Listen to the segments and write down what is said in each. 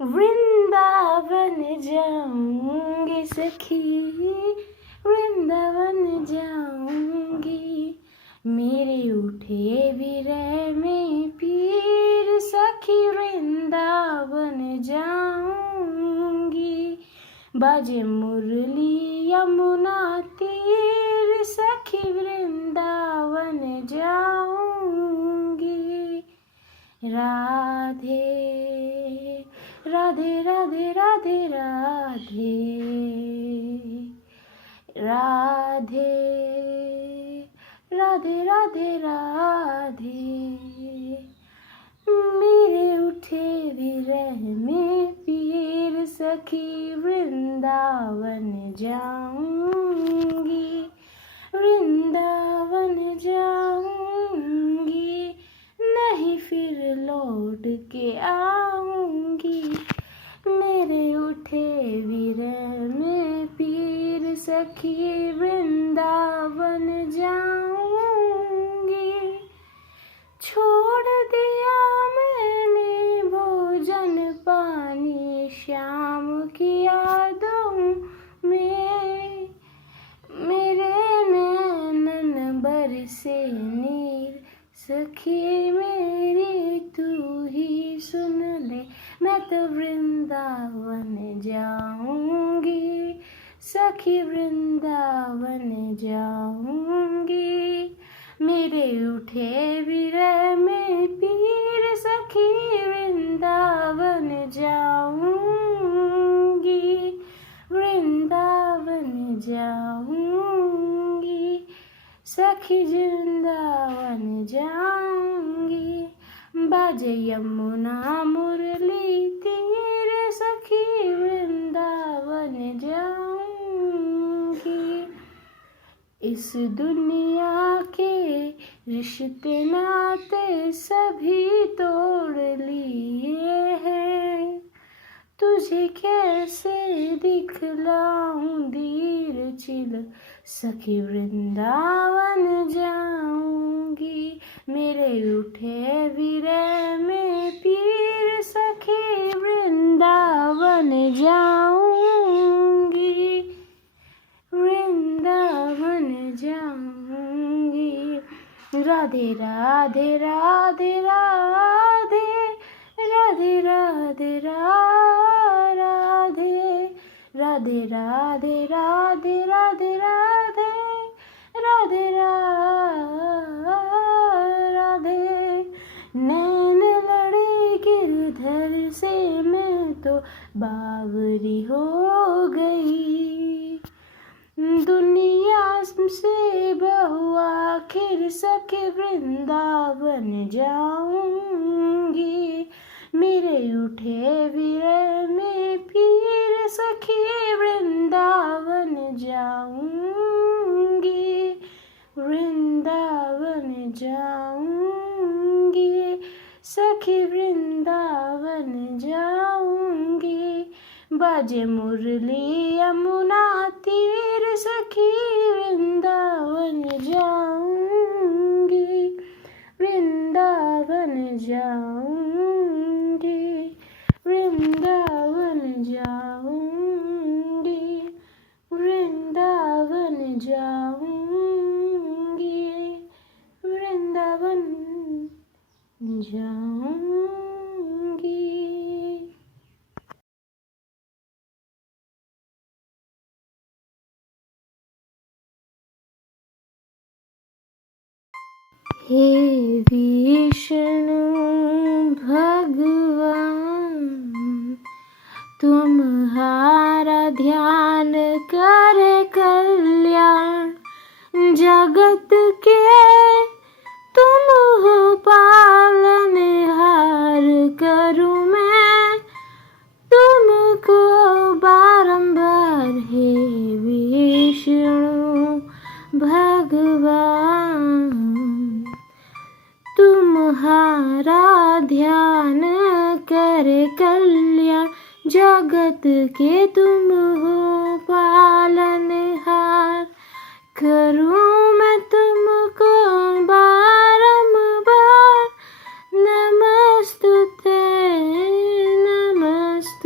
वृंदावन जाऊंगी सखी, वृंदावन जाऊंगी, मेरे उठे विरह में पीर सखी, वृंदावन जाऊंगी, बाजे मुरली यमुना तीर सखी, वृंदावन जाऊंगी। राधे राधे राधे राधे राधे राधे राधे राधे राधे, मेरे उठे विरह में पीर सखी, वृंदावन जाऊंगी, वृंदावन जाऊंगी, नहीं फिर लौट के आऊंगी, मेरे उठे विरह में पीर सखी, वृंदावन जाऊंगी। छोड़ दिया मैंने भोजन पानी श्याम की यादों में, मेरे नैनन बरसे नीर सखी मेरी, तू ही सुन ले, मैं तो वृंदावन जाऊंगी सखी, वृंदावन जाऊंगी, मेरे उठे विरह में पीर सखी, वृंदावन जाऊंगी, वृंदावन जाऊंगी सखी, वृंदावन जाऊंगी, बाजे यमुना मुरली तीर सखी, वृंदावन जाऊंगी। इस दुनिया के रिश्ते नाते सभी तोड़ लिए हैं, तुझे कैसे दिखलाऊं धीर चिल सखी, वृंदावन जाऊंगी, मेरे उठे विरह में पीर सखी, वृंदावन जाऊंगी, वृंदावन जाऊंगी। राधे राधे राधे राधे राधे राधे राधे राधे राधे राधे राधे राधे राधे, नैन लड़े गिरधर से मैं तो बावरी हो गई, दुनिया से बहु आखिर सके, वृंदावन जाऊंगी, मेरे उठे विरह में पीर सखी, वृंदावन जाऊंगी, वृंदावन जाऊंगी सखी, वृंदावन जाऊंगी, बाजे मुरली यमुना तीर सखी, वृंदावन जाऊंगी, वृंदावन जाऊंगी, वृंदावन जाऊंगी, वृंदावन जाऊंगी, वृंदावन जाऊंगी। हे विष्णु भगवान, तुम्हारा ध्यान करे कल्याण, जगत के तुम हो पालनहार, करूं मैं तुमको बारंबार, हे विष्णु भगवान, तुम्हारा ध्यान करे कल्याण, जगत के तुम हो पालनहार, करूं मैं तुमको बारंबार, नमस्तुते नमस्तुते।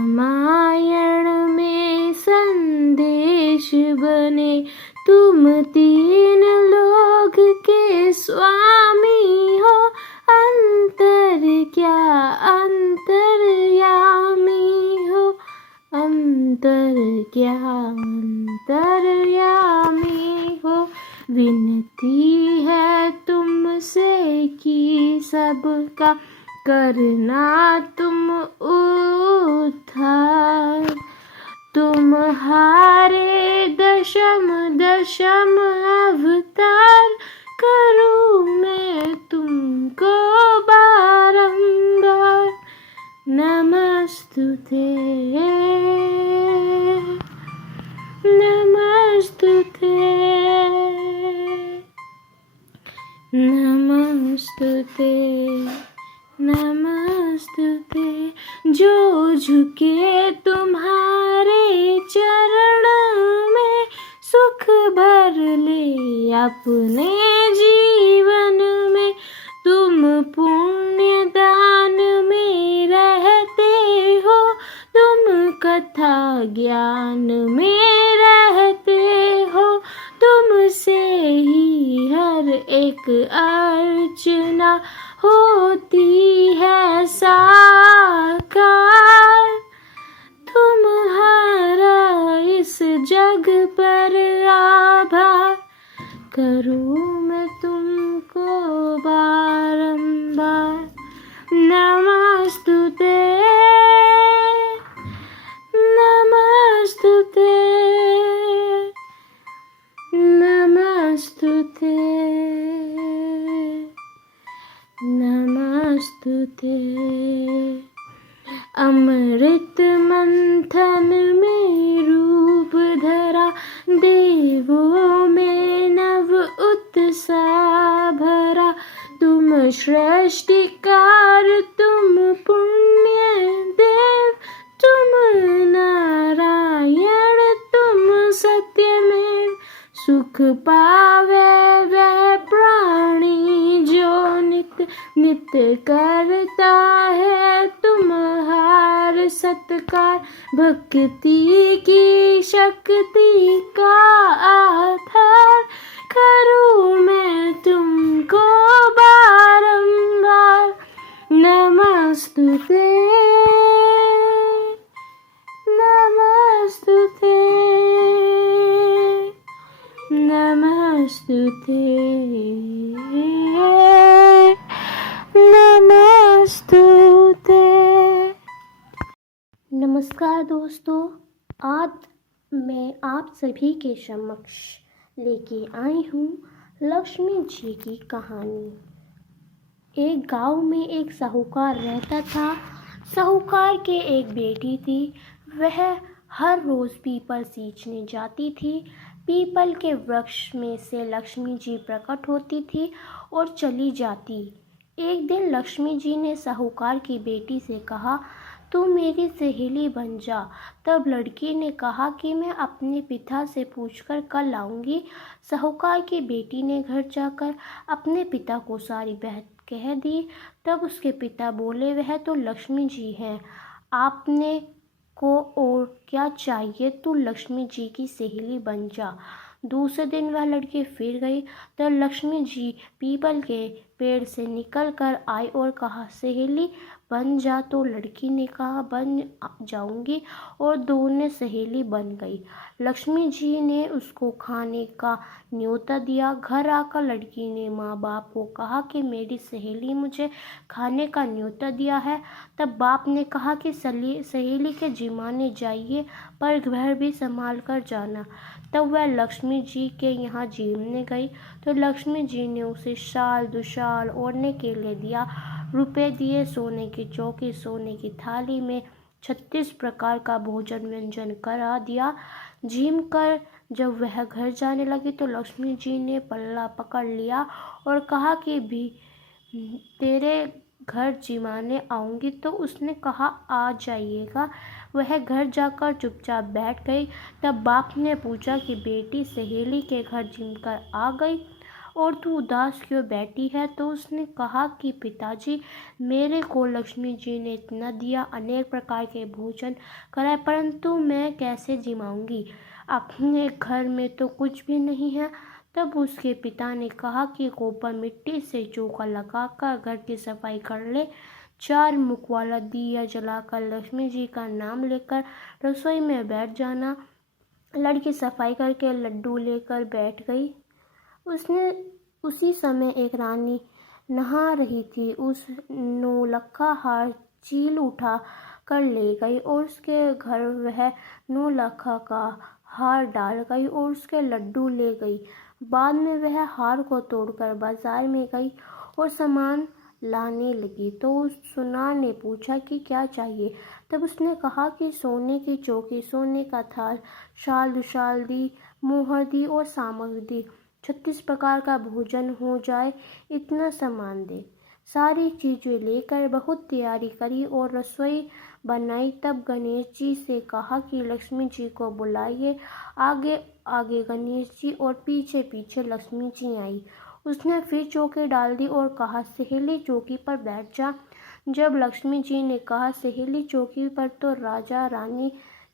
रामायण में संदेश बने, तुम तीन लोग के स्वामी हो। अंतर क्या अंतर्यामी हो, अंतर क्या अंतर्यामी हो। विनती है तुमसे कि सबका करना तुम उद्धार। तुम्हारे दशम दशम अवतार, करूं मैं तुमको बारंबार। नमस्तुते नमस्तुते नमस्तुते नमस्तुते। जो झुके तुम्हारे चरण में, सुख भर ले अपने जीवन में। तुम पुण्य दान में रहते हो, तुम कथा ज्ञान में रहते हो। तुमसे ही हर एक अर्चना होती है साकार। तुम्हारा इस जग पर आभार, करूं मैं तुमको बारंबार। नमस्तुते नमस्तुते नमस्तुते नमस्तुते। अमृत मंथन में रूप धरा, देवों में नव उत्साह भरा। तुम सृष्टिकार तुम पुण्य देव, तुम नारायण तुम सत्यमेव। सुख पावे वह प्राणी जो नित्य नित्य करता है तुम्हार सत्कार। भक्ति की शक्ति का आधार, करूं मैं तुमको बारंबार। नमस्तुते नमस्तुते नमस्तुते नमस्तुते। नमस्कार दोस्तों, आज मैं आप सभी के समक्ष लेके आई हूँ लक्ष्मी जी की कहानी। एक गांव में एक साहूकार रहता था। साहूकार के एक बेटी थी। वह हर रोज़ पीपल सींचने जाती थी। पीपल के वृक्ष में से लक्ष्मी जी प्रकट होती थी और चली जाती। एक दिन लक्ष्मी जी ने साहूकार की बेटी से कहा, तू मेरी सहेली बन जा। तब लड़की ने कहा कि मैं अपने पिता से पूछकर कल आऊँगी। साहूकार की बेटी ने घर जाकर अपने पिता को सारी बात कह दी। तब उसके पिता बोले, वह तो लक्ष्मी जी हैं, आपने को और क्या चाहिए, तू लक्ष्मी जी की सहेली बन जा। दूसरे दिन वह लड़की फिर गई तो लक्ष्मी जी पीपल के पेड़ से निकल कर आई और कहा, सहेली बन जा। तो लड़की ने कहा, बन जाऊंगी, और दोनों सहेली बन गई। लक्ष्मी जी ने उसको खाने का न्योता दिया। घर आकर लड़की ने माँ बाप को कहा कि मेरी सहेली मुझे खाने का न्योता दिया है। तब बाप ने कहा कि सहेली के जिमाने जाइए, पर घर भी संभाल कर जाना। तब वह लक्ष्मी जी के यहाँ जीमने गई तो लक्ष्मी जी ने उसे शाल दुशाल ओढ़ने के लिए दिया, रुपए दिए, सोने की चौकी, सोने की थाली में 36 प्रकार का भोजन व्यंजन करा दिया। झीम कर जब वह घर जाने लगी तो लक्ष्मी जी ने पल्ला पकड़ लिया और कहा कि भी तेरे घर जिमाने आऊँगी। तो उसने कहा, आ जाइएगा। वह घर जाकर चुपचाप बैठ गई। तब बाप ने पूछा कि बेटी सहेली के घर जिम कर आ गई। और तू उदास क्यों बैठी है? तो उसने कहा कि पिताजी, मेरे को लक्ष्मी जी ने इतना दिया, अनेक प्रकार के भोजन कराए, परंतु मैं कैसे जिमाऊंगी? अपने घर में तो कुछ भी नहीं है। तब उसके पिता ने कहा कि गोबर मिट्टी से चौका लगाकर घर की सफाई कर ले। 4 मुख वाला दिया जलाकर लक्ष्मी जी का नाम लेकर रसोई में बैठ जाना। लड़की सफाई करके लड्डू लेकर बैठ गई। उसने उसी समय एक रानी नहा रही थी। उस नौलखा हार चील उठा कर ले गई और उसके घर वह नौलखा का हार डाल गई और उसके लड्डू ले गई। बाद में वह हार को तोड़कर बाजार में गई और सामान लाने लगी। तो उस सुनार ने पूछा कि क्या चाहिए? तब उसने कहा कि सोने की चौकी, सोने का थाल, शाल दुशाल दी, मोहर दी और सामग्री दी, 36 प्रकार का भोजन हो जाए, इतना सामान दे। सारी चीजें लेकर बहुत तैयारी करी और रसोई बनाई। तब गणेश जी से कहा कि लक्ष्मी जी को बुलाइए। आगे आगे गणेश जी और पीछे पीछे लक्ष्मी जी आई। उसने फिर चौकी डाल दी और कहा, सहेली चौकी पर बैठ जा। जब लक्ष्मी जी ने कहा सहेली चौकी पर, तो राजा रानी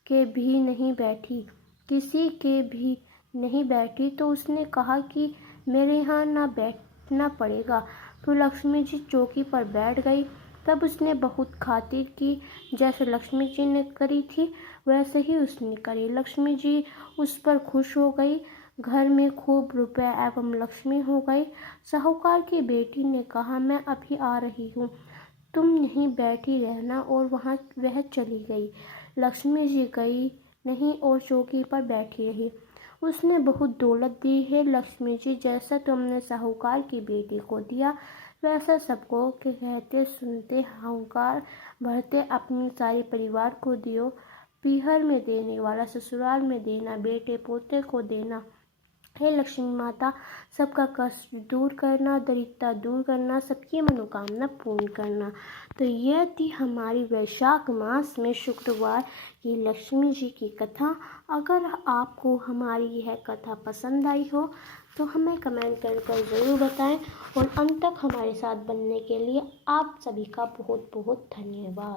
के भी नहीं बैठी, किसी के भी नहीं बैठी। तो उसने कहा कि मेरे यहाँ ना बैठना पड़ेगा। तो लक्ष्मी जी चौकी पर बैठ गई। तब उसने बहुत खातिर की, जैसे लक्ष्मी जी ने करी थी वैसे ही उसने करी। लक्ष्मी जी उस पर खुश हो गई। घर में खूब रुपए एवं लक्ष्मी हो गई। साहूकार की बेटी ने कहा, मैं अभी आ रही हूँ, तुम यहीं बैठी रहना। और वहाँ वह चली गई। लक्ष्मी जी गई नहीं और चौकी पर बैठी रही। उसने बहुत दौलत दी है लक्ष्मी जी, जैसा तुमने साहूकार की बेटी को दिया वैसा सबको के कहते सुनते अहंकार भरते अपने सारे परिवार को दियो। पीहर में देने वाला ससुराल में देना, बेटे पोते को देना। हे लक्ष्मी माता, सबका कष्ट दूर करना, दरिद्रता दूर करना, सबकी मनोकामना पूर्ण करना। तो यह थी हमारी वैशाख मास में शुक्रवार की लक्ष्मी जी की कथा। अगर आपको हमारी यह कथा पसंद आई हो तो हमें कमेंट कर ज़रूर बताएं और अंत तक हमारे साथ बनने के लिए आप सभी का बहुत बहुत धन्यवाद।